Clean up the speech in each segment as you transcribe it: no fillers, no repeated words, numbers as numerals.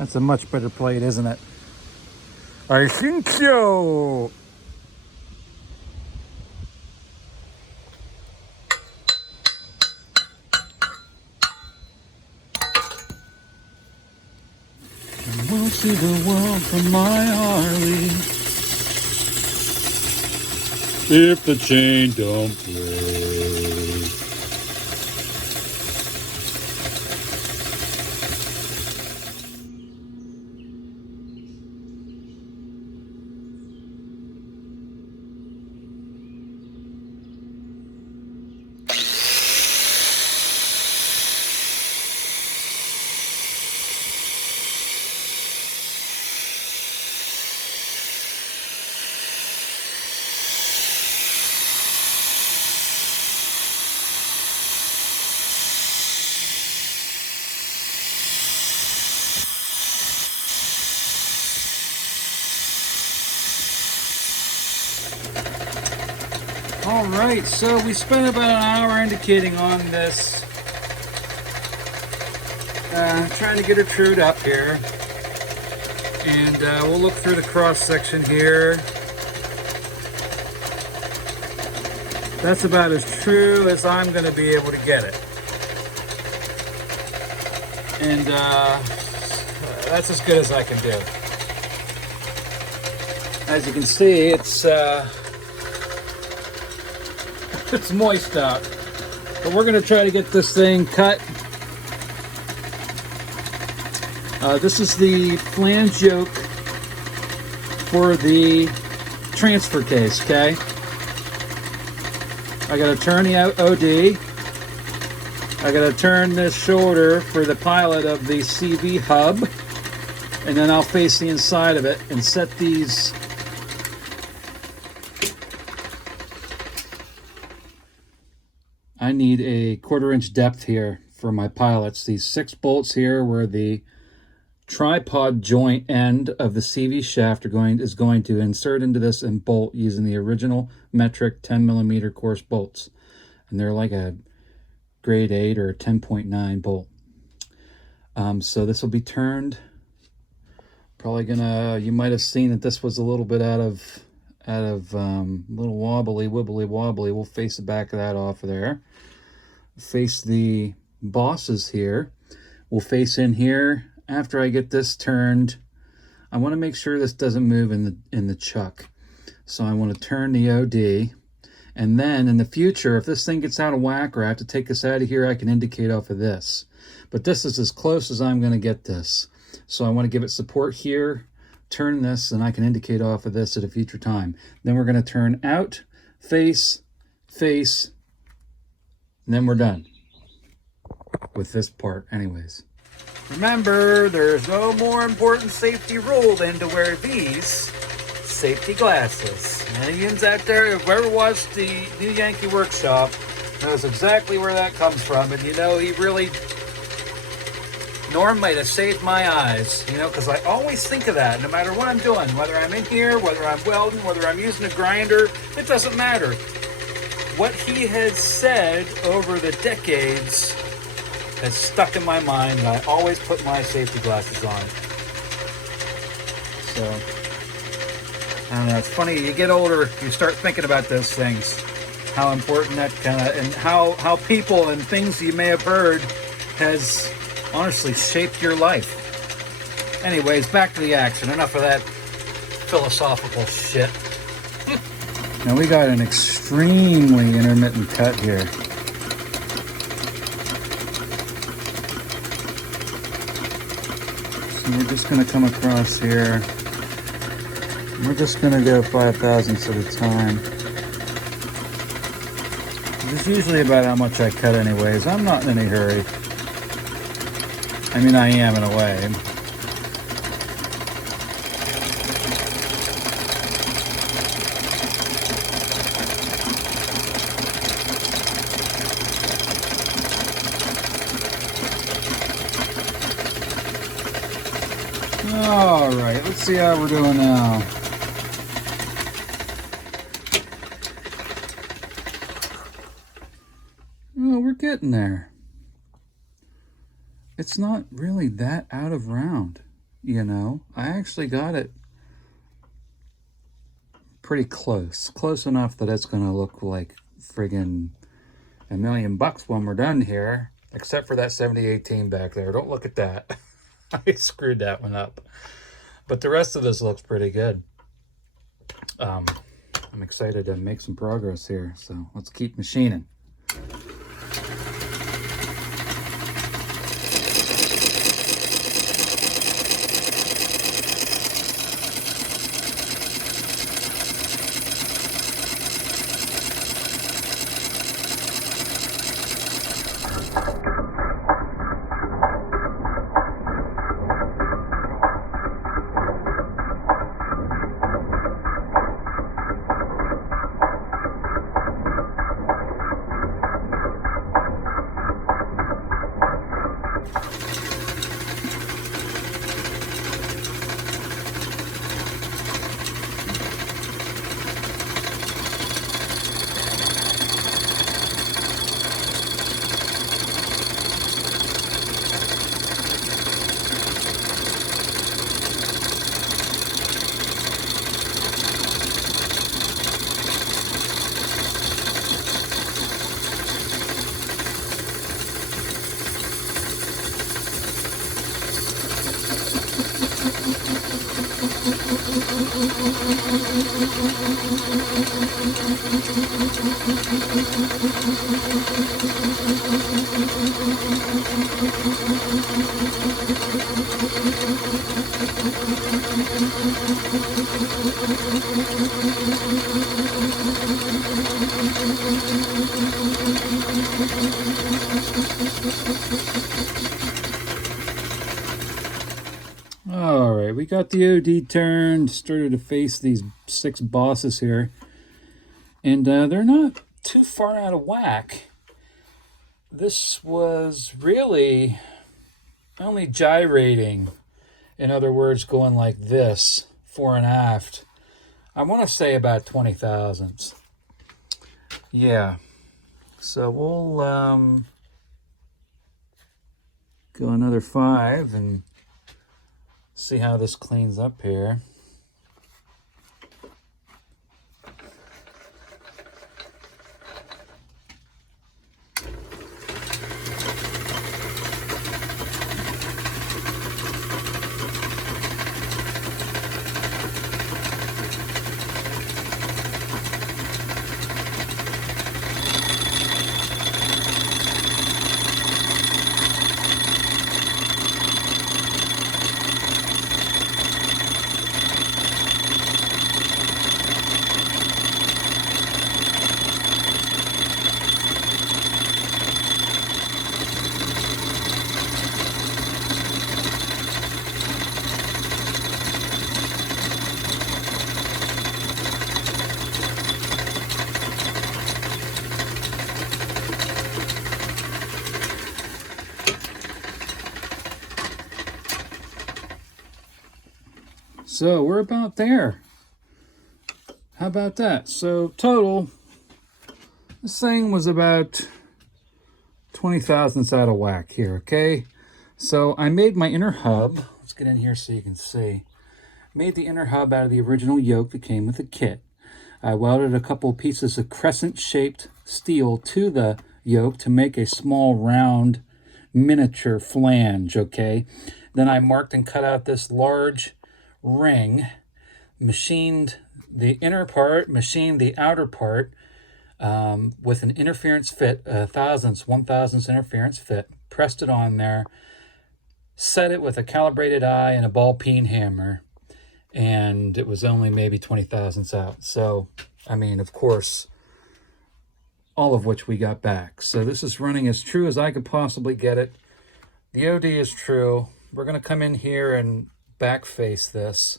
That's a much better plate, isn't it? I think so. We'll see the world from my Harley. If the chain don't play. All right, so we spent about an hour indicating on this, trying to get her trued up here, and we'll look through the cross section here. That's about as true as I'm going to be able to get it, and that's as good as I can do. As you can see, it's moist out, but we're going to try to get this thing cut. This is the flange yoke for the transfer case, okay? I got to turn the OD. I got to turn this shoulder for the pilot of the CV hub, and then I'll face the inside of it and set these. I need a 1/4 inch depth here for my pilots. These 6 bolts here where the tripod joint end of the CV shaft is going to insert into this and bolt using the original metric 10mm coarse bolts. And they're like a grade 8 or a 10.9 bolt. So this will be turned. Probably gonna, you might have seen that this was a little bit out of little wobbly. We'll face the back of that off of there. Face the bosses here. We'll face in here. After I get this turned, I want to make sure this doesn't move in the chuck. So I want to turn the OD, and then in the future, if this thing gets out of whack or I have to take this out of here, I can indicate off of this. But this is as close as I'm going to get this. So I want to give it support here, turn this, and I can indicate off of this at a future time. Then we're going to turn out, face, face, and then we're done with this part anyways. Remember, there's no more important safety rule than to wear these safety glasses. Indians out there, if you ever watched the New Yankee Workshop, knows exactly where that comes from. And you know, Norm might have saved my eyes, you know, because I always think of that no matter what I'm doing, whether I'm in here, whether I'm welding, whether I'm using a grinder, it doesn't matter. What he has said over the decades has stuck in my mind, and I always put my safety glasses on. So, I don't know, it's funny, you get older, you start thinking about those things, how important that kind of, and how people and things you may have heard has honestly shaped your life. Anyways, back to the action. Enough of that philosophical shit. Now we got an extremely intermittent cut here. So we're just going to come across here. We're just going to go 5/1000ths at a time. This is usually about how much I cut anyways. I'm not in any hurry. I mean, I am in a way. All right, let's see how we're doing now. Oh, we're getting there. It's not really that out of round. you know. I actually got it pretty close. Close enough that it's going to look like friggin' $1,000,000 when we're done here. Except for that 7018 back there. Don't look at that. I screwed that one up. But the rest of this looks pretty good. I'm excited to make some progress here. So let's keep machining. All right, we got the OD turned, started to face these 6 bosses here, and they're not too far out of whack. This was really only gyrating, in other words, going like this, fore and aft. I want to say about 20 thousandths. Yeah, so we'll go another 5 and see how this cleans up here. So we're about there. How about that? So total, this thing was about 20 thousandths out of whack here, okay? So I made my inner hub. Let's get in here so you can see. Made the inner hub out of the original yoke that came with the kit. I welded a couple pieces of crescent-shaped steel to the yoke to make a small round miniature flange, okay? Then I marked and cut out this large ring, machined the inner part, machined the outer part with an interference fit, 1/1000th interference fit, pressed it on there, set it with a calibrated eye and a ball peen hammer, and it was only maybe 20 thousandths out. So, I mean, of course, all of which we got back. So this is running as true as I could possibly get it. The OD is true. We're going to come in here and back face this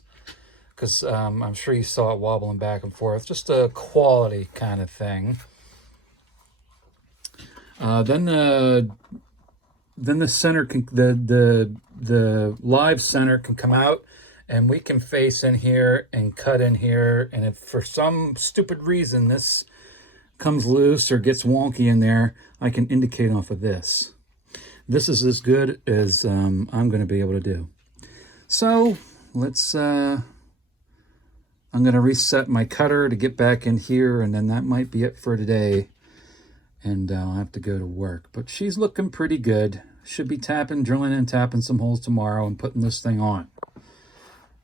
because I'm sure you saw it wobbling back and forth. Just a quality kind of thing. Then the center can, the live center can come out, and we can face in here and cut in here. And if for some stupid reason this comes loose or gets wonky in there, I can indicate off of this. This is as good as I'm going to be able to do. So let's, I'm going to reset my cutter to get back in here, and then that might be it for today. And I'll have to go to work. But she's looking pretty good. Should be drilling and tapping some holes tomorrow and putting this thing on.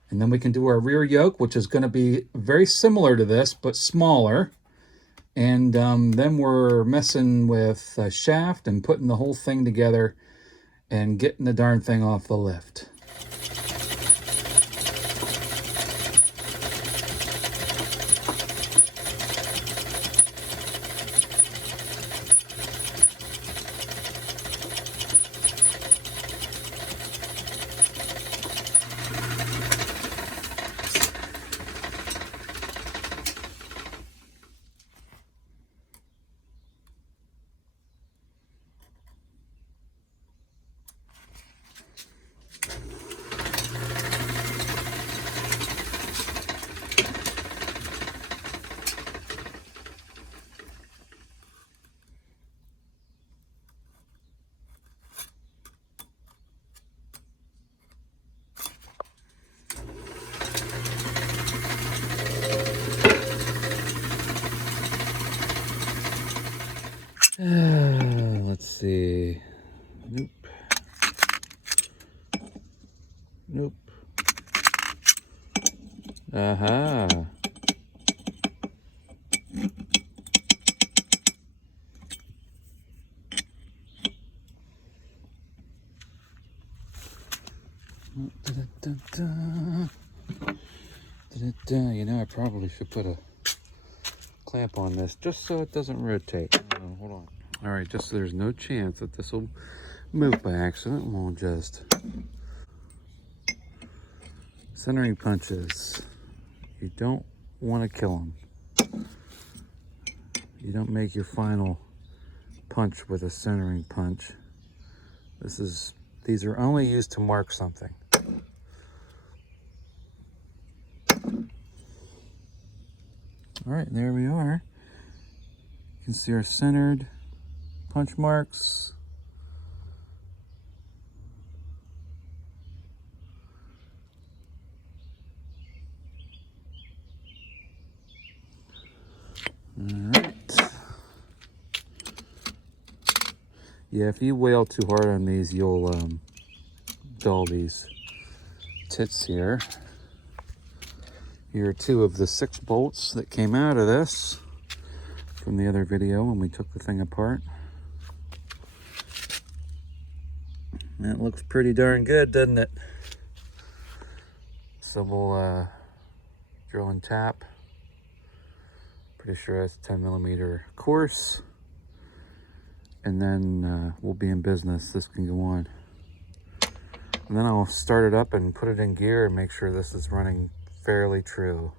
And then we can do our rear yoke, which is going to be very similar to this, but smaller. And then we're messing with a shaft and putting the whole thing together and getting the darn thing off the lift. Let's see. Nope. Nope. Aha. You know, I probably should put a clamp on this just so it doesn't rotate. Hold on. All right, just so there's no chance that this will move by accident, we'll just centering punches. You don't want to kill them. You don't make your final punch with a centering punch. These are only used to mark something. All right, there we are. You can see our centered punch marks. All right. Yeah, if you wail too hard on these, you'll dull these tits here. Here are 2 of the 6 bolts that came out of this from the other video when we took the thing apart. That looks pretty darn good, doesn't it? So we'll drill and tap. Pretty sure that's 10mm course. And then we'll be in business. This can go on. And then I'll start it up and put it in gear and make sure this is running fairly true.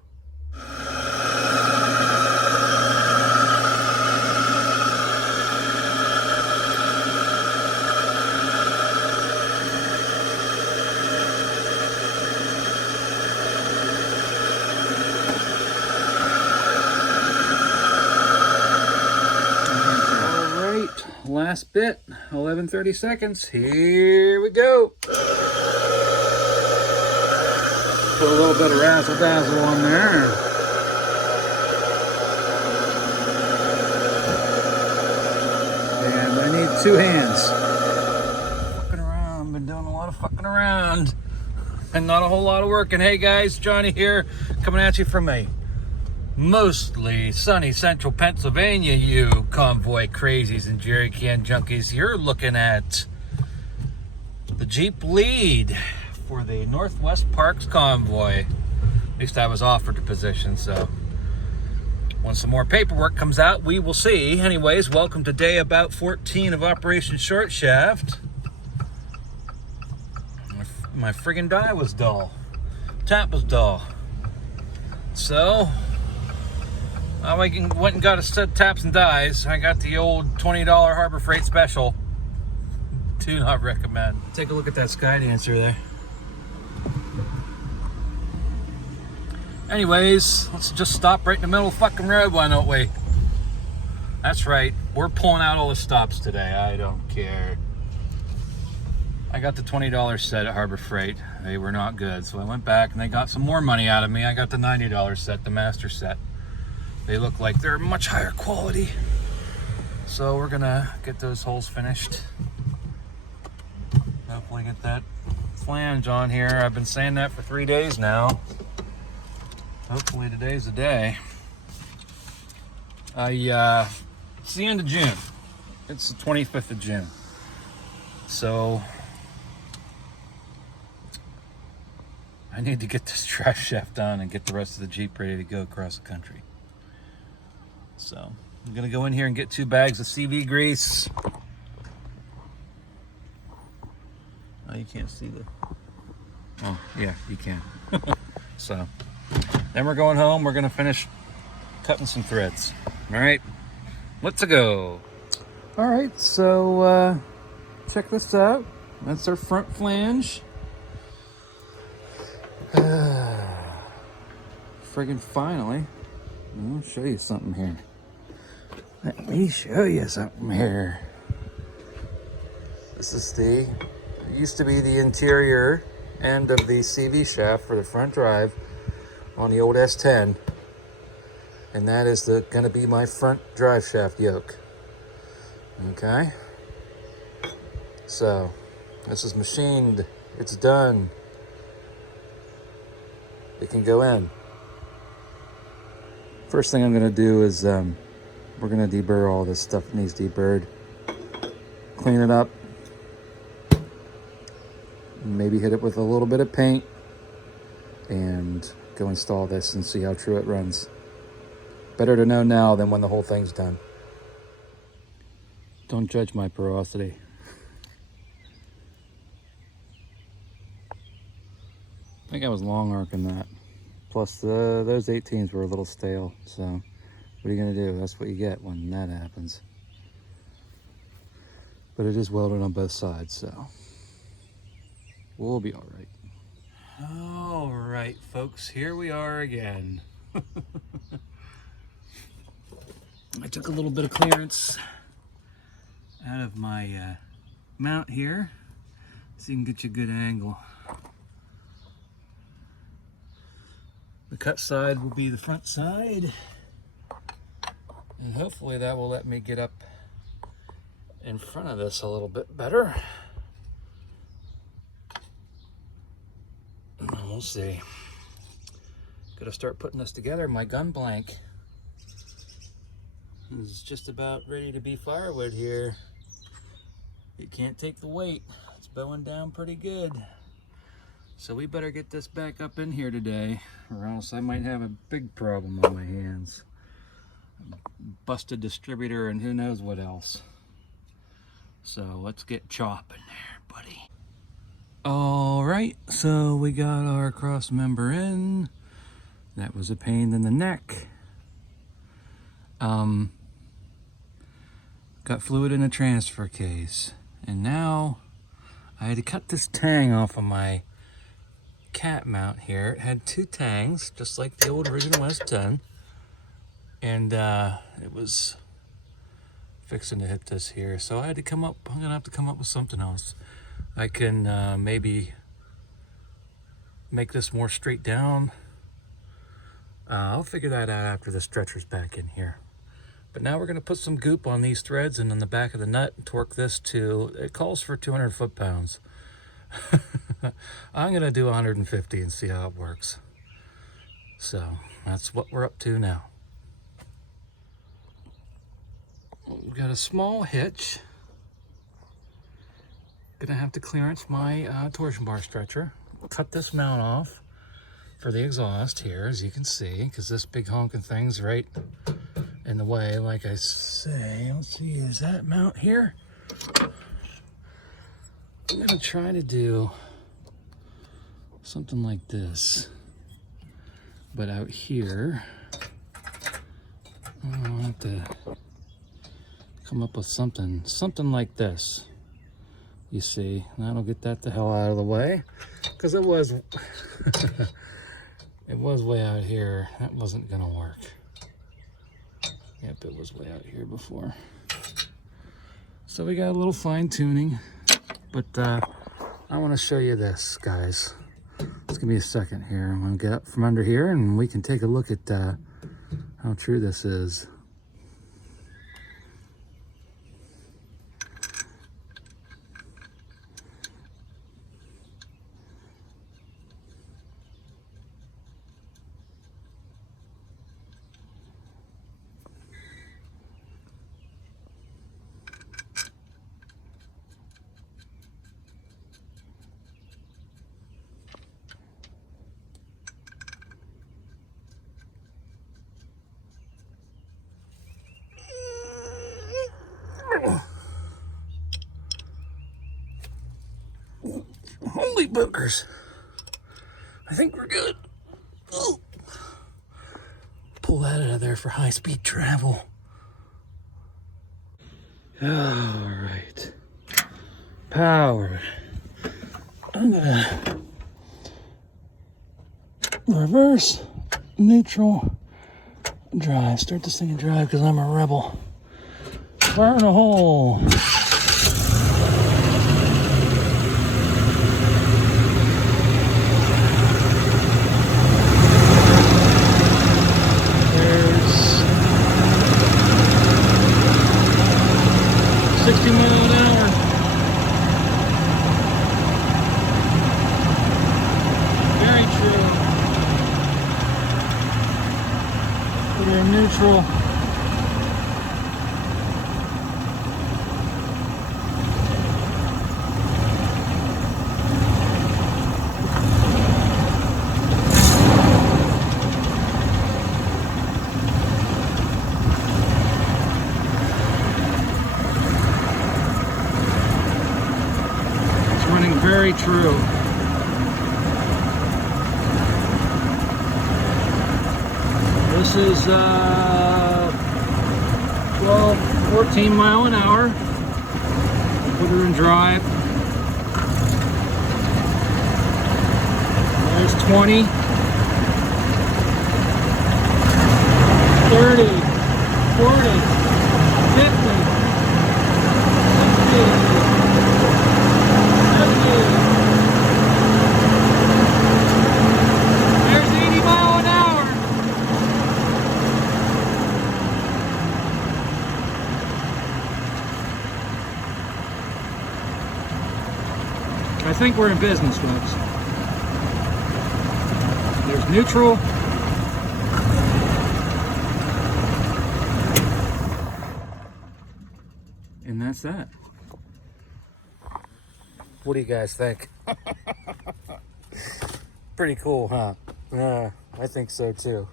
Last bit, 11:30 seconds. Here we go. Put a little bit of razzle dazzle on there. And I need 2 hands. Fucking around, been doing a lot of fucking around. And not a whole lot of work. And hey guys, Johnny here, coming at you from a mostly sunny central Pennsylvania, you convoy crazies and jerry can junkies. You're looking at the Jeep lead for the Northwest Parks convoy. At least I was offered a position, so when some more paperwork comes out, we will see. Anyways, welcome to day about 14 of Operation Short Shaft. My friggin' die was dull. Tap was dull. So I went and got a set of taps and dies. I got the old $20 Harbor Freight special. Do not recommend. Take a look at that Sky Dancer there. Anyways, let's just stop right in the middle of the fucking road, why don't we? That's right, we're pulling out all the stops today. I don't care. I got the $20 set at Harbor Freight. They were not good, so I went back and they got some more money out of me. I got the $90 set, the master set. They look like they're much higher quality. So we're gonna get those holes finished. Hopefully get that flange on here. I've been saying that for 3 days now. Hopefully today's the day. It's the end of June. It's the 25th of June. So I need to get this drive shaft done and get the rest of the Jeep ready to go across the country. So I'm gonna go in here and get 2 bags of CV grease. Oh, you can't see the... Oh, yeah, you can. So then we're going home. We're gonna finish cutting some threads. All right, let's go. All right, so check this out. That's our front flange. Friggin' finally. I'll show you something here. Let me show you something here. This is it used to be the interior end of the CV shaft for the front drive on the old S10. And that is gonna be my front drive shaft yoke. Okay. So this is machined. It's done. It can go in. First thing I'm gonna do is we're gonna deburr all this stuff that needs deburred. Clean it up. Maybe hit it with a little bit of paint and go install this and see how true it runs. Better to know now than when the whole thing's done. Don't judge my porosity. I think I was long arcing that. Plus those 18s were a little stale, so what are you gonna do? That's what you get when that happens. But it is welded on both sides, so we'll be all right. All right, folks, here we are again. I took a little bit of clearance out of my mount here so you can get you a good angle. The cut side will be the front side, and hopefully that will let me get up in front of this a little bit better. We'll see. Gotta start putting this together. My gun blank is just about ready to be firewood here. It can't take the weight. It's bowing down pretty good. So we better get this back up in here today, or else I might have a big problem on my hands. Busted distributor and who knows what else. So let's get chopping there, buddy. All right, so we got our cross member in. That was a pain in the neck. Got fluid in a transfer case. And now I had to cut this tang off of my cat mount here. It had 2 tangs, just like the old original S10. And it was fixing to hit this here. So I had to I'm gonna have to come up with something else. I can maybe make this more straight down. I'll figure that out after the stretcher's back in here. But now we're gonna put some goop on these threads and on the back of the nut and torque this to, it calls for 200 foot-pounds. I'm gonna do 150 and see how it works. So that's what we're up to now. We've got a small hitch. Gonna have to clearance my torsion bar stretcher. Cut this mount off for the exhaust here, as you can see, because this big honking thing's right in the way, like I say. Let's see, is that mount here? I'm gonna try to do something like this, but out here, I'll have to come up with something like this. You see, that'll get that the hell out of the way, because it was it was way out here. That wasn't gonna work. Yep, it was way out here before. So we got a little fine tuning, but I want to show you this, guys. Just give me a second here. I'm going to get up from under here and we can take a look at how true this is. Holy boogers. I think we're good. Ooh. Pull that out of there for high-speed travel. All right. Power. I'm gonna reverse, neutral, drive. Start this thing in drive because I'm a rebel. Burn a hole. There's 60 miles an hour. Very true. Put her in neutral. Running very true. This is 12, 14 mile an hour. Put her in drive. There's 20, 30, 40, 50, 60. There's 80 miles an hour. I think we're in business, folks. There's neutral. And that's that. What do you guys think? Pretty cool, huh? I think so too.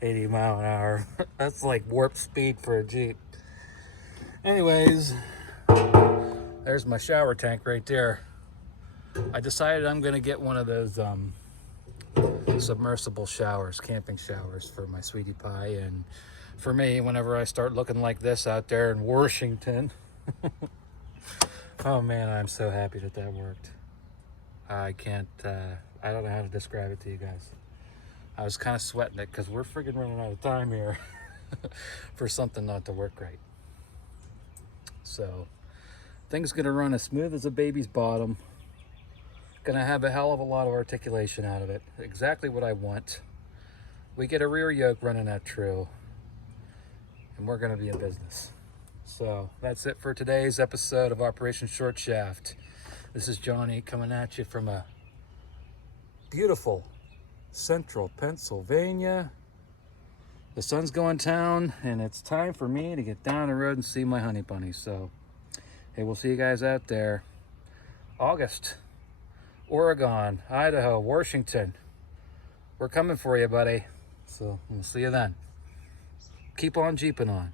80 mile an hour. That's like warp speed for a Jeep. Anyways, there's my shower tank right there. I decided I'm gonna get one of those submersible showers, camping showers for my sweetie pie, and for me, whenever I start looking like this out there in Washington. Oh man, I'm so happy that that worked. I can't, I don't know how to describe it to you guys. I was kind of sweating it because we're friggin' running out of time here for something not to work right. So, thing's gonna run as smooth as a baby's bottom. Gonna have a hell of a lot of articulation out of it. Exactly what I want. We get a rear yoke running that true, and we're gonna be in business. So that's it for today's episode of Operation Short Shaft. This is Johnny coming at you from a beautiful central Pennsylvania. The sun's going down and it's time for me to get down the road and see my honey bunnies. So, hey, we'll see you guys out there. August, Oregon, Idaho, Washington. We're coming for you, buddy. So we'll see you then. Keep on jeeping on.